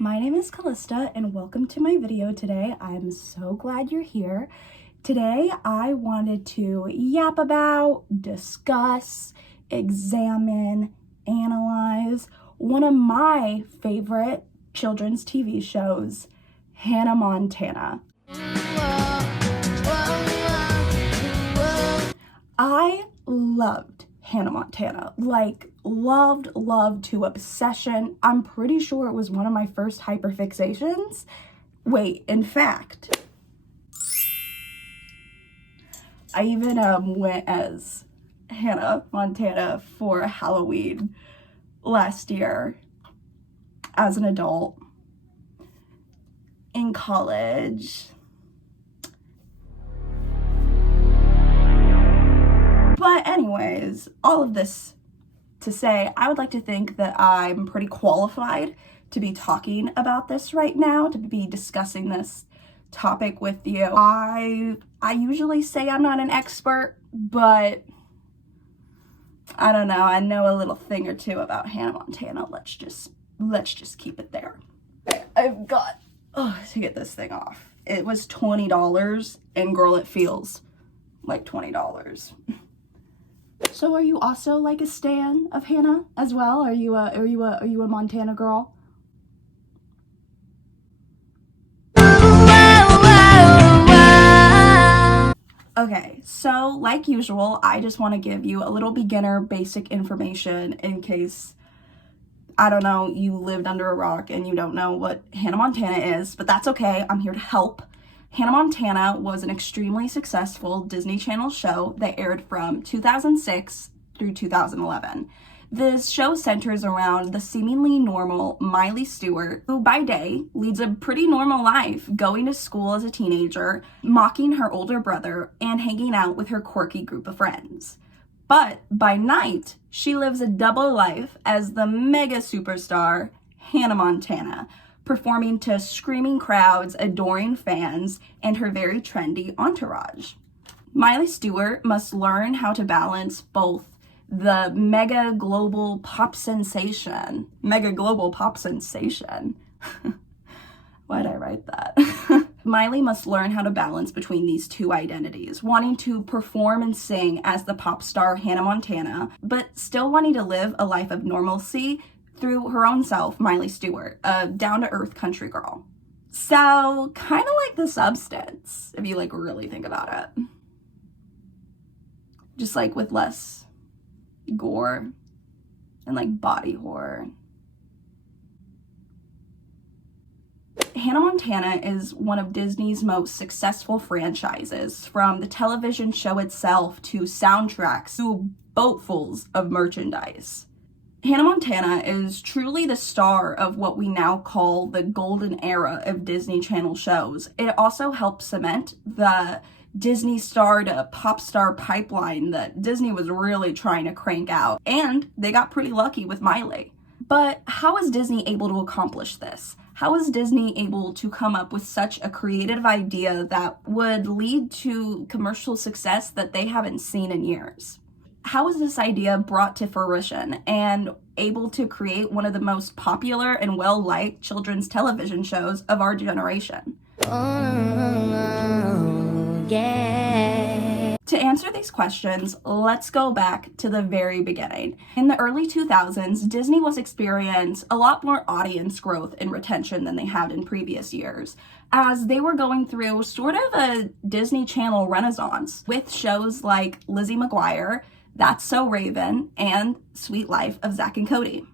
My name is Callista and welcome to my video today. I'm so glad you're here. Today I wanted to yap about, discuss, examine, analyze one of my favorite children's TV shows, Hannah Montana. I loved Hannah Montana, like loved to obsession. I'm pretty sure it was one of my first hyperfixations. Wait, in fact, I even went as Hannah Montana for Halloween last year as an adult in college. But anyways, all of this to say, I would like to think that I'm pretty qualified to be talking about this right now, to be discussing this topic with you. I usually say I'm not an expert, but I don't know. I know a little thing or two about Hannah Montana. Let's just keep it there. I've got to get this thing off. It was $20, and girl, it feels like $20. So are you also like a stan of Hannah as well? Are you a Montana girl? Okay, so like usual, I just want to give you a little beginner basic information in case, I don't know, you lived under a rock and you don't know what Hannah Montana is, but that's okay. I'm here to help. Hannah Montana was an extremely successful Disney Channel show that aired from 2006 through 2011. This show centers around the seemingly normal Miley Stewart, who by day leads a pretty normal life, going to school as a teenager, mocking her older brother, and hanging out with her quirky group of friends. But by night, she lives a double life as the mega superstar Hannah Montana, performing to screaming crowds, adoring fans, and her very trendy entourage. Miley Stewart must learn how to balance both the mega global pop sensation. Why'd I write that? Miley must learn how to balance between these two identities, wanting to perform and sing as the pop star Hannah Montana, but still wanting to live a life of normalcy through her own self, Miley Stewart, a down-to-earth country girl. So, kind of like The Substance, if you like really think about it. Just like with less gore and like body horror. Hannah Montana is one of Disney's most successful franchises, from the television show itself to soundtracks to boatfuls of merchandise. Hannah Montana is truly the star of what we now call the golden era of Disney Channel shows. It also helped cement the Disney star to pop star pipeline that Disney was really trying to crank out. And they got pretty lucky with Miley. But how is Disney able to accomplish this? How is Disney able to come up with such a creative idea that would lead to commercial success that they haven't seen in years? How is this idea brought to fruition and able to create one of the most popular and well-liked children's television shows of our generation? Oh, yeah. To answer these questions, let's go back to the very beginning. In the early 2000s, Disney was experiencing a lot more audience growth and retention than they had in previous years, as they were going through sort of a Disney Channel renaissance with shows like Lizzie McGuire, That's So Raven, and Sweet Life of Zack and Cody.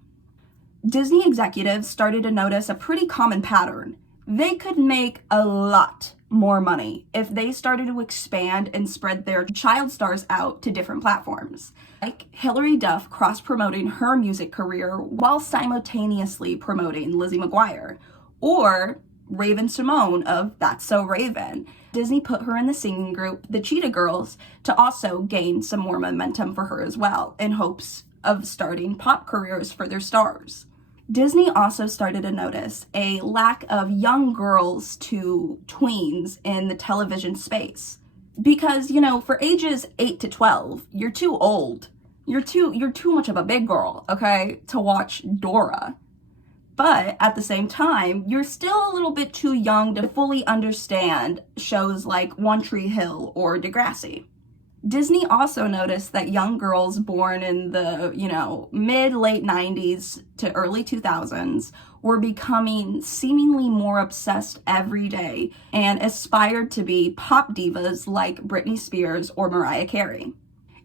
Disney executives started to notice a pretty common pattern. They could make a lot more money if they started to expand and spread their child stars out to different platforms. Like Hilary Duff cross-promoting her music career while simultaneously promoting Lizzie McGuire, or Raven-Symoné of That's So Raven. Disney put her in the singing group, the Cheetah Girls, to also gain some more momentum for her as well, in hopes of starting pop careers for their stars. Disney also started to notice a lack of young girls to tweens in the television space. Because, you know, for ages 8 to 12, you're too old. You're too much of a big girl, okay, to watch Dora. But at the same time, you're still a little bit too young to fully understand shows like One Tree Hill or Degrassi. Disney also noticed that young girls born in the, mid-late 90s to early 2000s were becoming seemingly more obsessed every day and aspired to be pop divas like Britney Spears or Mariah Carey.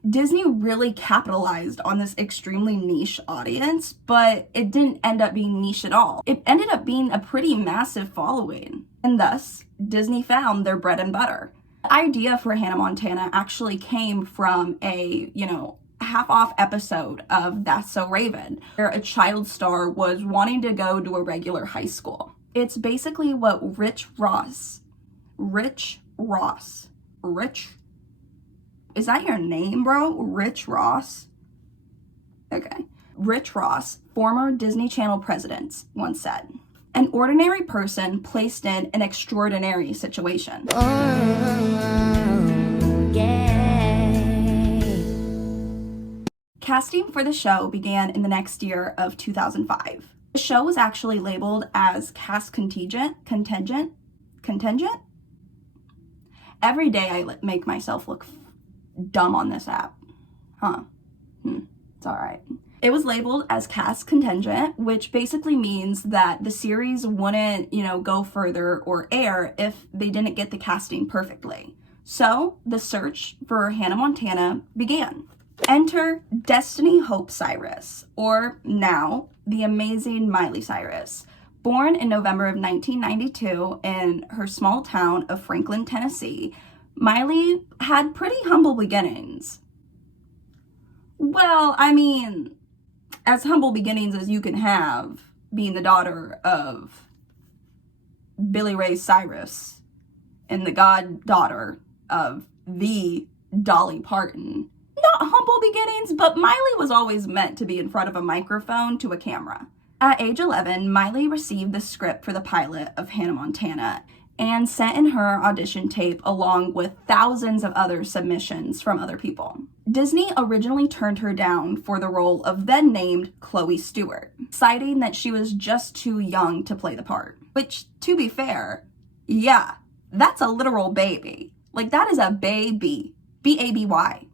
Disney really capitalized on this extremely niche audience, but it didn't end up being niche at all. It ended up being a pretty massive following, and thus, Disney found their bread and butter. The idea for Hannah Montana actually came from a, half-off episode of That's So Raven, where a child star was wanting to go to a regular high school. It's basically what Rich Ross, is that your name, bro? Rich Ross? Okay. Rich Ross, former Disney Channel president, once said, "An ordinary person placed in an extraordinary situation." Casting for the show began in the next year of 2005. The show was actually labeled as cast contingent? Every day I make myself look dumb on this app. It's alright. It was labeled as cast contingent, which basically means that the series wouldn't, go further or air if they didn't get the casting perfectly. So the search for Hannah Montana began. Enter Destiny Hope Cyrus, or now the amazing Miley Cyrus. Born in November of 1992 in her small town of Franklin, Tennessee, Miley had pretty humble beginnings. Well, as humble beginnings as you can have, being the daughter of Billy Ray Cyrus and the goddaughter of the Dolly Parton. Not humble beginnings, but Miley was always meant to be in front of a microphone to a camera. At age 11, Miley received the script for the pilot of Hannah Montana and sent in her audition tape along with thousands of other submissions from other people. Disney originally turned her down for the role of then-named Chloe Stewart, citing that she was just too young to play the part. Which, to be fair, yeah, that's a literal baby. That is a baby. B-A-B-Y.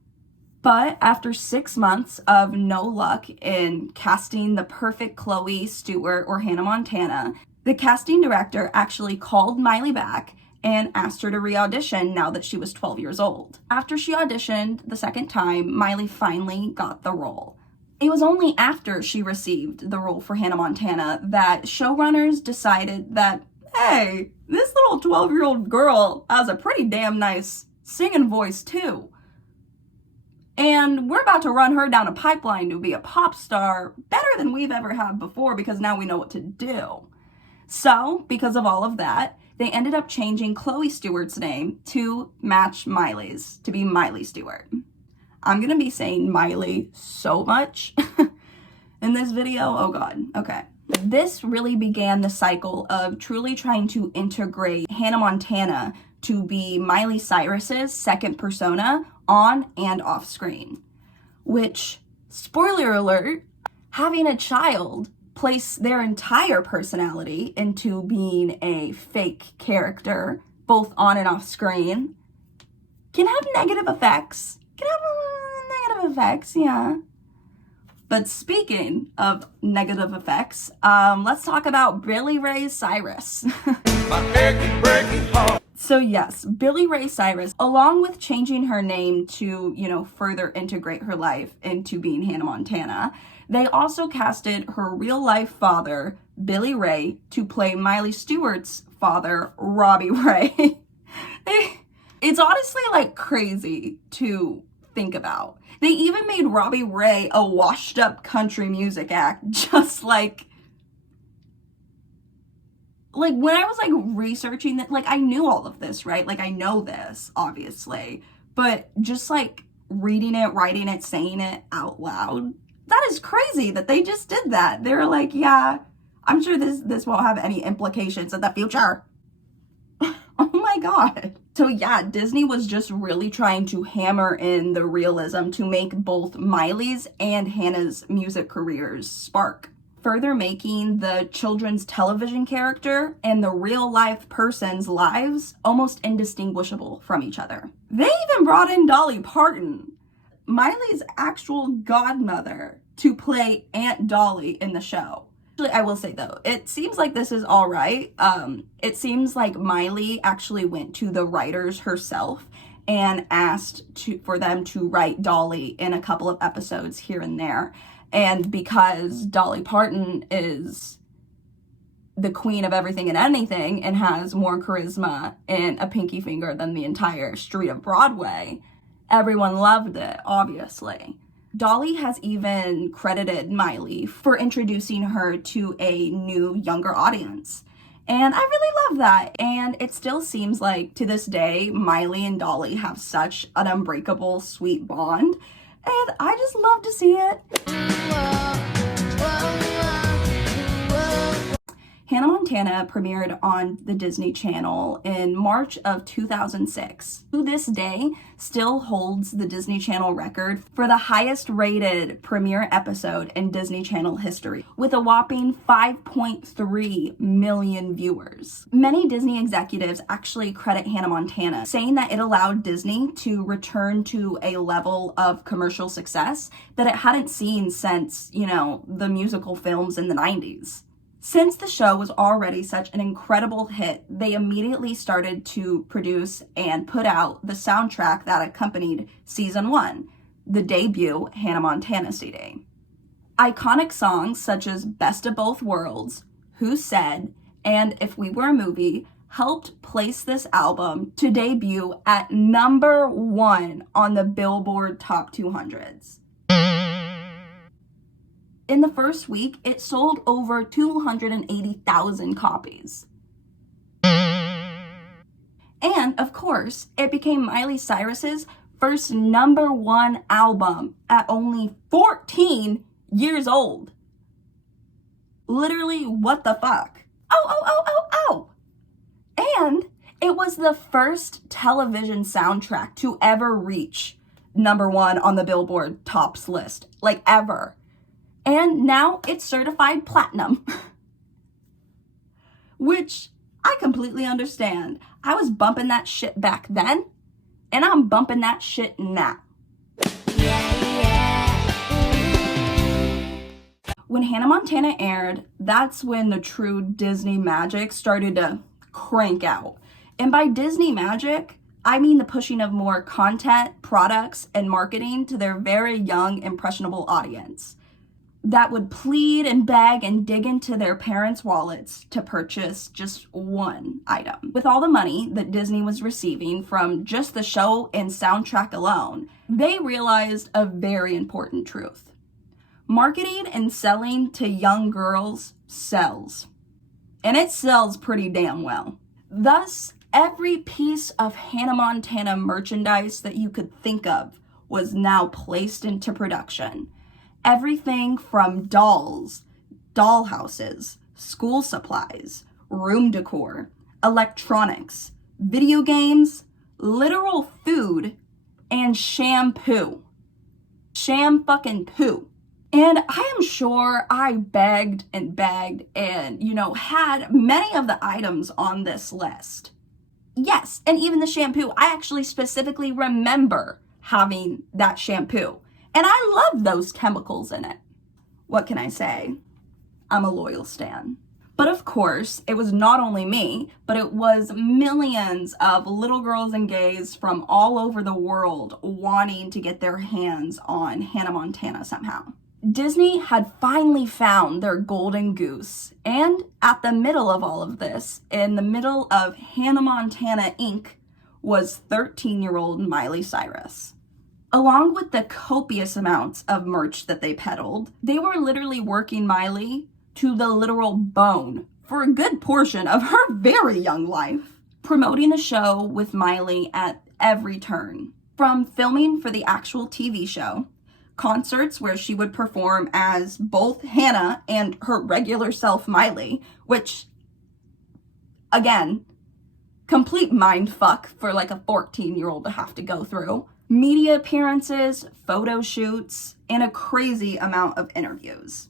But after 6 months of no luck in casting the perfect Chloe Stewart or Hannah Montana, the casting director actually called Miley back and asked her to re-audition now that she was 12 years old. After she auditioned the second time, Miley finally got the role. It was only after she received the role for Hannah Montana that showrunners decided that, hey, this little 12-year-old girl has a pretty damn nice singing voice too. And we're about to run her down a pipeline to be a pop star better than we've ever had before because now we know what to do. So, because of all of that, they ended up changing Chloe Stewart's name to match Miley's, to be Miley Stewart. I'm gonna be saying Miley so much in this video. Oh God, okay. This really began the cycle of truly trying to integrate Hannah Montana to be Miley Cyrus's second persona on and off screen. Which, spoiler alert, having a child place their entire personality into being a fake character, both on and off screen, can have negative effects. Yeah. But speaking of negative effects, let's talk about Billy Ray Cyrus. So yes, Billy Ray Cyrus, along with changing her name to, further integrate her life into being Hannah Montana, they also casted her real-life father, Billy Ray, to play Miley Stewart's father, Robbie Ray. It's honestly, crazy to think about. They even made Robbie Ray a washed-up country music act, just like when I was researching that, I knew all of this, right? I know this, obviously, but just reading it, writing it, saying it out loud, that is crazy that they just did that. They were like, yeah, I'm sure this won't have any implications in the future. Oh my God. So yeah, Disney was just really trying to hammer in the realism to make both Miley's and Hannah's music careers spark. further making the children's television character and the real life person's lives almost indistinguishable from each other. They even brought in Dolly Parton, Miley's actual godmother, to play Aunt Dolly in the show. Actually, I will say though, it seems like this is all right. It seems like Miley actually went to the writers herself and asked for them to write Dolly in a couple of episodes here and there. And because Dolly Parton is the queen of everything and anything and has more charisma and a pinky finger than the entire street of Broadway, everyone loved it, obviously. Dolly has even credited Miley for introducing her to a new, younger audience. And I really love that. And it still seems like, to this day, Miley and Dolly have such an unbreakable, sweet bond. And I just love to see it. Hannah Montana premiered on the Disney Channel in March of 2006. To this day, still holds the Disney Channel record for the highest rated premiere episode in Disney Channel history, with a whopping 5.3 million viewers. Many Disney executives actually credit Hannah Montana, saying that it allowed Disney to return to a level of commercial success that it hadn't seen since, the musical films in the 90s. Since the show was already such an incredible hit, they immediately started to produce and put out the soundtrack that accompanied season 1, the debut Hannah Montana CD. Iconic songs such as Best of Both Worlds, Who Said, and If We Were a Movie helped place this album to debut at number 1 on the Billboard Top 200s. In the first week, it sold over 280,000 copies. And, of course, it became Miley Cyrus's first number 1 album at only 14 years old. Literally, what the fuck? Oh. And it was the first television soundtrack to ever reach number 1 on the Billboard Tops list, ever. And now it's certified platinum, which I completely understand. I was bumping that shit back then, and I'm bumping that shit now. When Hannah Montana aired, that's when the true Disney magic started to crank out. And by Disney magic, I mean the pushing of more content, products, and marketing to their very young, impressionable audience that would plead and beg and dig into their parents' wallets to purchase just one item. With all the money that Disney was receiving from just the show and soundtrack alone, they realized a very important truth. Marketing and selling to young girls sells. And it sells pretty damn well. Thus, every piece of Hannah Montana merchandise that you could think of was now placed into production. Everything from dolls, dollhouses, school supplies, room decor, electronics, video games, literal food, and shampoo. Sham-fucking-poo. And I am sure I begged and had many of the items on this list. Yes, and even the shampoo. I actually specifically remember having that shampoo. And I love those chemicals in it. What can I say? I'm a loyal stan. But of course, it was not only me, but it was millions of little girls and gays from all over the world wanting to get their hands on Hannah Montana somehow. Disney had finally found their golden goose. And at the middle of all of this, in the middle of Hannah Montana Inc., was 13-year-old Miley Cyrus. Along with the copious amounts of merch that they peddled, they were literally working Miley to the literal bone for a good portion of her very young life, promoting the show with Miley at every turn. From filming for the actual TV show, concerts where she would perform as both Hannah and her regular self Miley, which, again, complete mindfuck for a 14-year-old to have to go through. Media appearances, photo shoots, and a crazy amount of interviews.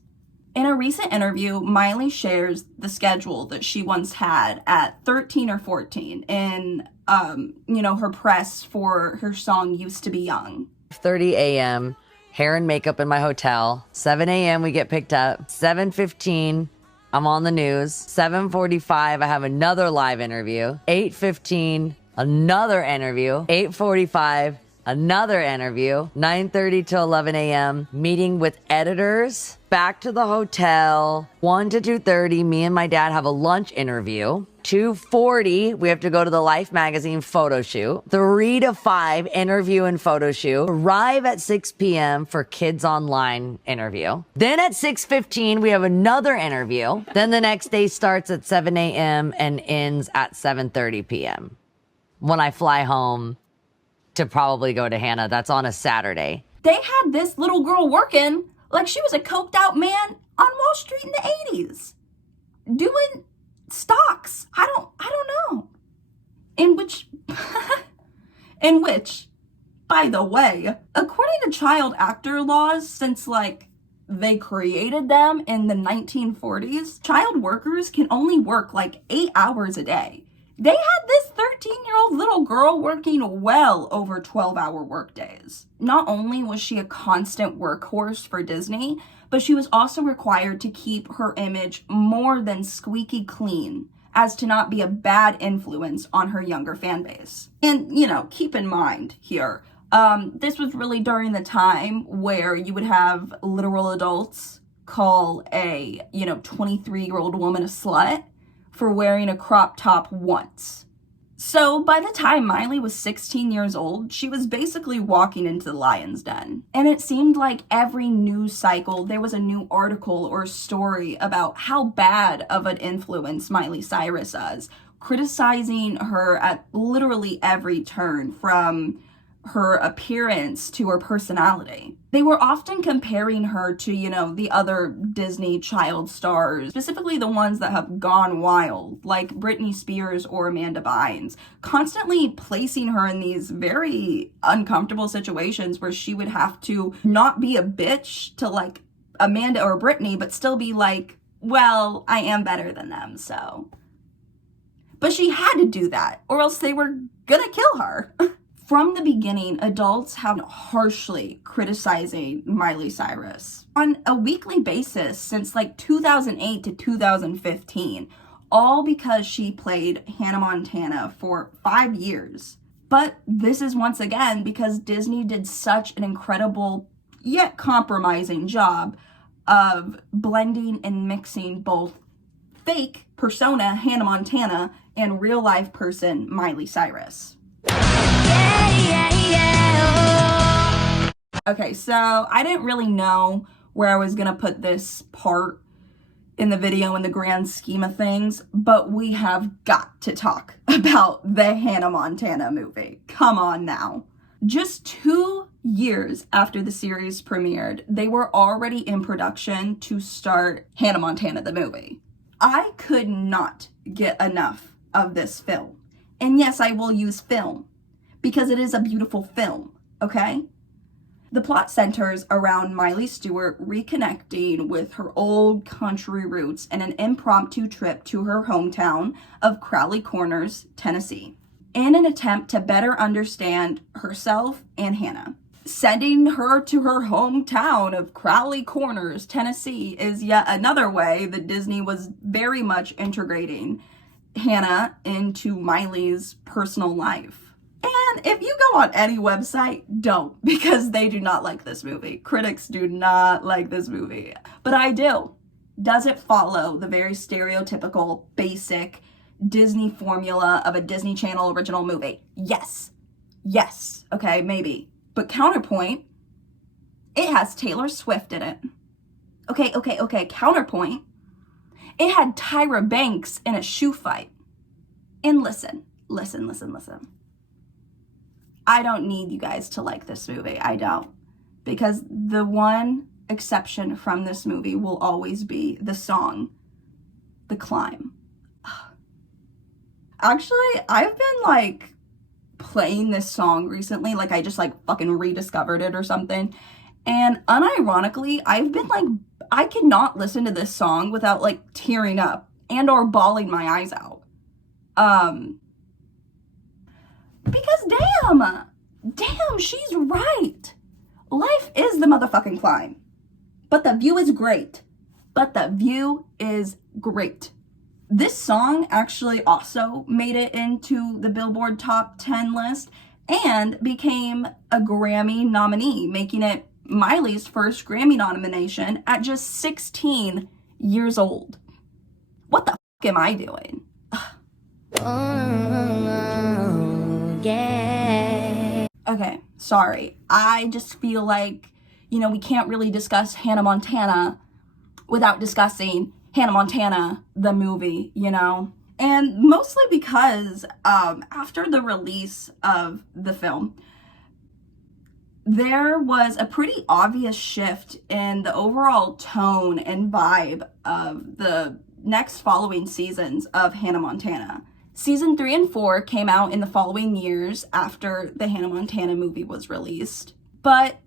In a recent interview, Miley shares the schedule that she once had at 13 or 14 in, her press for her song Used to Be Young. 30 a.m., hair and makeup in my hotel. 7 a.m. we get picked up. 7:15, I'm on the news. 7:45, I have another live interview. 8:15, another interview. 8:45, another interview. 9:30 to 11 a.m., meeting with editors. Back to the hotel. 1 to 2:30, me and my dad have a lunch interview. 2:40, we have to go to the Life magazine photo shoot. 3 to 5, interview and photo shoot. Arrive at 6 p.m. for Kids Online interview. Then at 6:15, we have another interview. Then the next day starts at 7 a.m. and ends at 7:30 p.m. when I fly home to probably go to Hannah. That's on a Saturday. They had this little girl working like she was a coked out man on Wall Street in the 80s. Doing stocks. I don't know. In which, by the way, according to child actor laws, since they created them in the 1940s, child workers can only work 8 hours a day. They had this 13-year-old little girl working well over 12-hour workdays. Not only was she a constant workhorse for Disney, but she was also required to keep her image more than squeaky clean as to not be a bad influence on her younger fan base. And, keep in mind here, this was really during the time where you would have literal adults call a, 23-year-old woman a slut for wearing a crop top once. So by the time Miley was 16 years old, she was basically walking into the lion's den. And it seemed like every news cycle, there was a new article or story about how bad of an influence Miley Cyrus is, criticizing her at literally every turn, from her appearance to her personality. They were often comparing her to, the other Disney child stars, specifically the ones that have gone wild, like Britney Spears or Amanda Bynes, constantly placing her in these very uncomfortable situations where she would have to not be a bitch to Amanda or Britney, but still be well, I am better than them, so. But she had to do that, or else they were gonna kill her. From the beginning, adults have been harshly criticizing Miley Cyrus on a weekly basis since 2008 to 2015, all because she played Hannah Montana for 5 years. But this is once again because Disney did such an incredible yet compromising job of blending and mixing both fake persona Hannah Montana and real life person Miley Cyrus. Okay, so I didn't really know where I was gonna put this part in the video in the grand scheme of things, but we have got to talk about the Hannah Montana movie. Come on now. Just 2 years after the series premiered, they were already in production to start Hannah Montana the movie. I could not get enough of this film. And yes, I will use film, because it is a beautiful film, okay? The plot centers around Miley Stewart reconnecting with her old country roots in an impromptu trip to her hometown of Crowley Corners, Tennessee, in an attempt to better understand herself and Hannah. Sending her to her hometown of Crowley Corners, Tennessee is yet another way that Disney was very much integrating Hannah into Miley's personal life. And if you go on any website, don't, because they do not like this movie. Critics do not like this movie. But I do. Does it follow the very stereotypical, basic Disney formula of a Disney Channel original movie? Yes. Yes. Okay, maybe. But counterpoint, it has Taylor Swift in it. Okay. Counterpoint, it had Tyra Banks in a shoe fight. And listen. I don't need you guys to like this movie. I don't. Because the one exception from this movie will always be the song, The Climb. Actually, I've been playing this song recently. I just fucking rediscovered it or something. And unironically, I've been I cannot listen to this song without like tearing up and or bawling my eyes out. Because damn, she's right. Life is the motherfucking climb. But the view is great. This song actually also made it into the Billboard Top 10 list and became a Grammy nominee, making it Miley's first Grammy nomination at just 16 years old. What the fuck am I doing? Oh, yeah. Okay, sorry. I just feel like, we can't really discuss Hannah Montana without discussing Hannah Montana, the movie, And mostly because after the release of the film, there was a pretty obvious shift in the overall tone and vibe of the next following seasons of Hannah Montana. Season 3 and 4 came out in the following years after the Hannah Montana movie was released. But,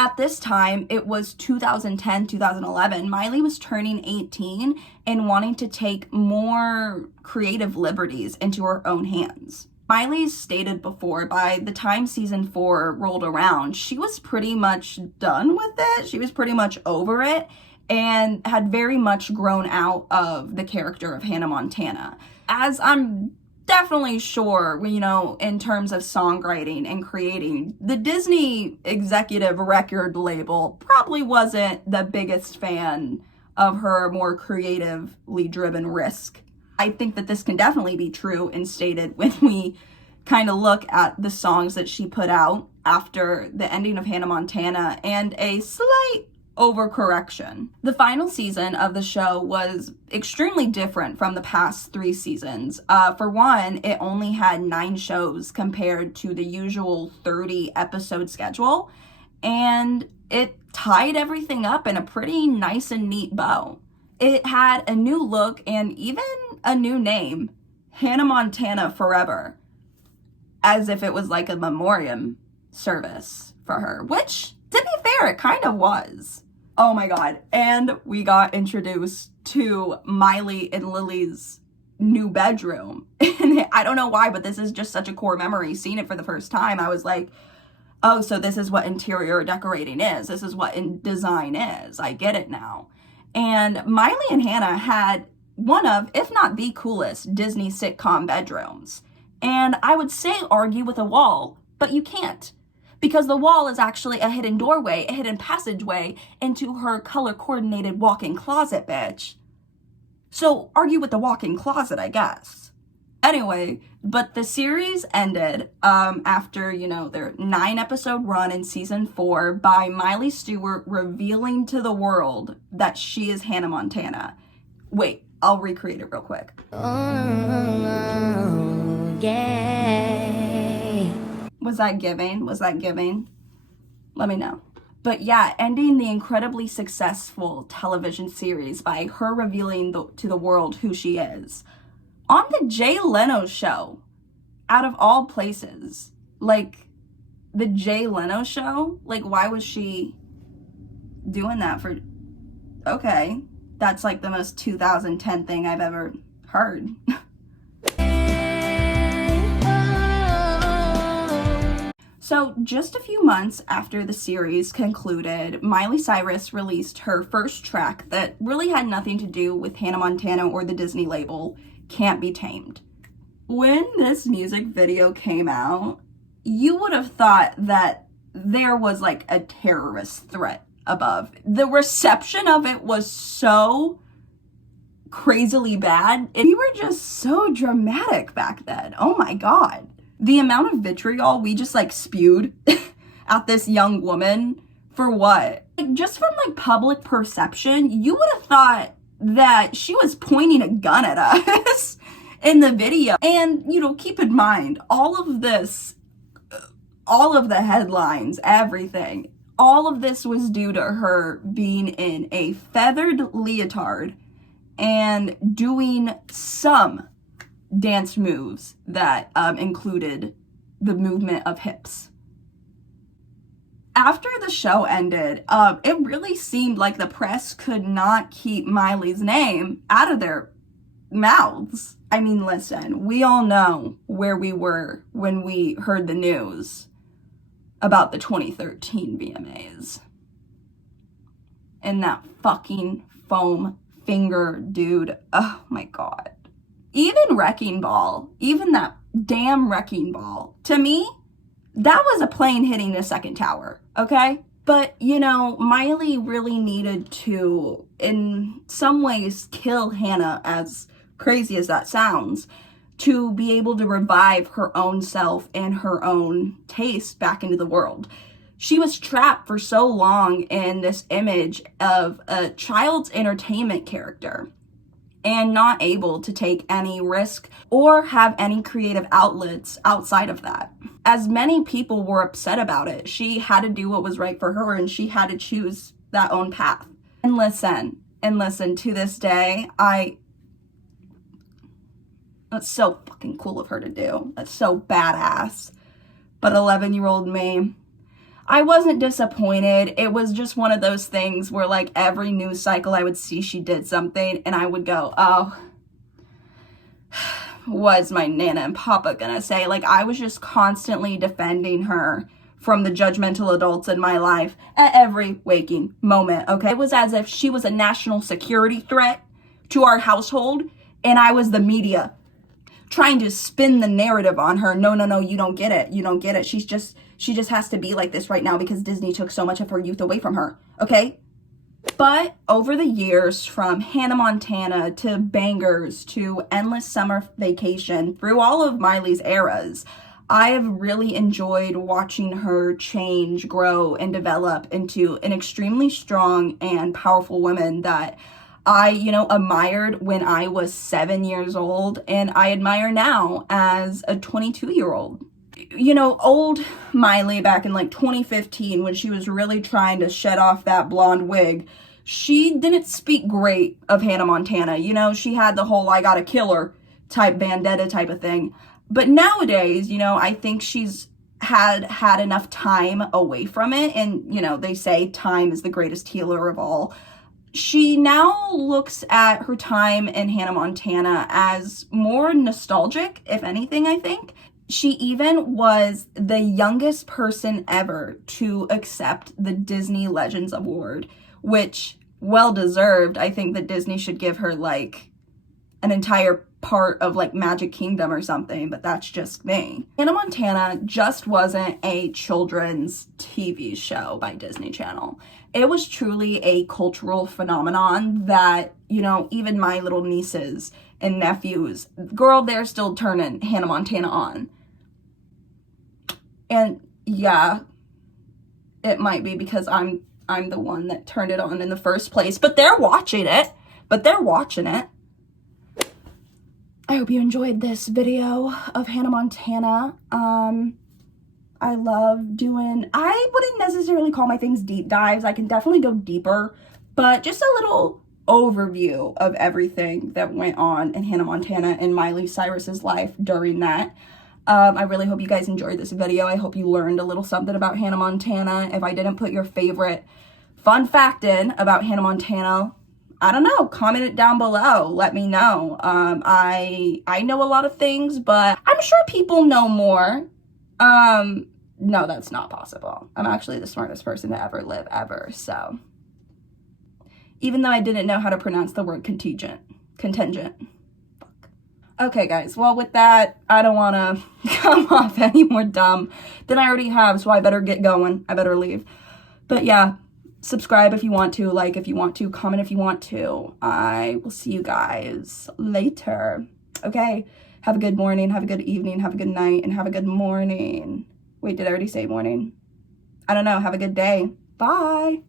at this time, it was 2010, 2011. Miley was turning 18 and wanting to take more creative liberties into her own hands. Miley stated before, by the time season 4 rolled around, she was pretty much done with it. She was pretty much over it and had very much grown out of the character of Hannah Montana. As I'm definitely sure, in terms of songwriting and creating, the Disney executive record label probably wasn't the biggest fan of her more creatively driven risk. I think that this can definitely be true and stated when we kind of look at the songs that she put out after the ending of Hannah Montana and a slight overcorrection. The final season of the show was extremely different from the past 3 seasons. For one, it only had 9 shows compared to the usual 30 episode schedule, and it tied everything up in a pretty nice and neat bow. It had a new look and even a new name, Hannah Montana Forever, as if it was like a memoriam service for her, which, to be fair, it kind of was. Oh my god, and we got introduced to Miley and Lily's new bedroom. And I don't know why, but this is just such a core memory. Seeing it for the first time, I was like, oh, so this is what interior decorating is. This is what design is. I get it now. And Miley and Hannah had one of, if not the coolest, Disney sitcom bedrooms. And I would say argue with a wall, but you can't. Because the wall is actually a hidden doorway, a hidden passageway into her color-coordinated walk-in closet, bitch. So argue with the walk-in closet, I guess. Anyway, but the series ended after, their 9-episode run in season 4 by Miley Stewart revealing to the world that she is Hannah Montana. Wait, I'll recreate it real quick. Oh, yeah. Was that giving? Let me know. But yeah, ending the incredibly successful television series by her revealing to the world who she is. On the Jay Leno show, out of all places. Like, the Jay Leno show? Like, why was she doing that for... Okay, that's like the most 2010 thing I've ever heard. So just a few months after the series concluded, Miley Cyrus released her first track that really had nothing to do with Hannah Montana or the Disney label, Can't Be Tamed. When this music video came out, you would have thought that there was like a terrorist threat above. The reception of it was so crazily bad. We were just so dramatic back then. Oh my god. The amount of vitriol we just like spewed at this young woman for what? Like, just from like public perception, you would have thought that she was pointing a gun at us in the video. And, keep in mind, all of this, all of the headlines, everything, all of this was due to her being in a feathered leotard and doing some dance moves that included the movement of hips. After the show ended, it really seemed like the press could not keep Miley's name out of their mouths. I mean, listen, we all know where we were when we heard the news about the 2013 VMAs. And that fucking foam finger dude. Oh my God. Even Wrecking Ball, even that damn Wrecking Ball, to me, that was a plane hitting the second tower, okay? But, you know, Miley really needed to, in some ways, kill Hannah, as crazy as that sounds, to be able to revive her own self and her own taste back into the world. She was trapped for so long in this image of a child's entertainment character and not able to take any risk or have any creative outlets outside of that. As many people were upset about it, she had to do what was right for her, and she had to choose that own path. And listen, to this day, that's so fucking cool of her to do. That's so badass. But 11-year-old me, I wasn't disappointed. It was just one of those things where, like, every news cycle I would see she did something and I would go, oh, what's my Nana and Papa gonna say? Like, I was just constantly defending her from the judgmental adults in my life at every waking moment, okay? It was as if she was a national security threat to our household and I was the media trying to spin the narrative on her. No, you don't get it. She just has to be like this right now because Disney took so much of her youth away from her, okay? But over the years, from Hannah Montana to Bangers to Endless Summer Vacation, through all of Miley's eras, I have really enjoyed watching her change, grow, and develop into an extremely strong and powerful woman that I, admired when I was 7 years old, and I admire now as a 22-year-old. Old Miley back in like 2015, when she was really trying to shed off that blonde wig, she didn't speak great of Hannah Montana. She had the whole I gotta kill her type vendetta type of thing. But nowadays, I think she's had enough time away from it, and they say time is the greatest healer of all. She now looks at her time in Hannah Montana as more nostalgic, if anything, I think. She even was the youngest person ever to accept the Disney Legends Award, which, well deserved. I think that Disney should give her like an entire part of like Magic Kingdom or something, but that's just me. Hannah Montana just wasn't a children's TV show by Disney Channel. It was truly a cultural phenomenon that, even my little nieces and nephews, girl, they're still turning Hannah Montana on. And yeah, it might be because I'm the one that turned it on in the first place, but they're watching it. I hope you enjoyed this video of Hannah Montana. I love doing, I wouldn't necessarily call my things deep dives. I can definitely go deeper, but just a little overview of everything that went on in Hannah Montana and Miley Cyrus's life during that. I really hope you guys enjoyed this video. I hope you learned a little something about Hannah Montana. If I didn't put your favorite fun fact in about Hannah Montana, I don't know, comment it down below. Let me know. I know a lot of things, but I'm sure people know more. No, that's not possible. I'm actually the smartest person to ever live, ever. So, even though I didn't know how to pronounce the word contingent. Fuck. Okay, guys. Well, with that, I don't want to come off any more dumb than I already have, so I better get going. I better leave. But yeah, subscribe if you want to, like if you want to, comment if you want to. I will see you guys later. Okay? Have a good morning, have a good evening, have a good night, and have a good morning. Wait, did I already say morning? I don't know. Have a good day. Bye.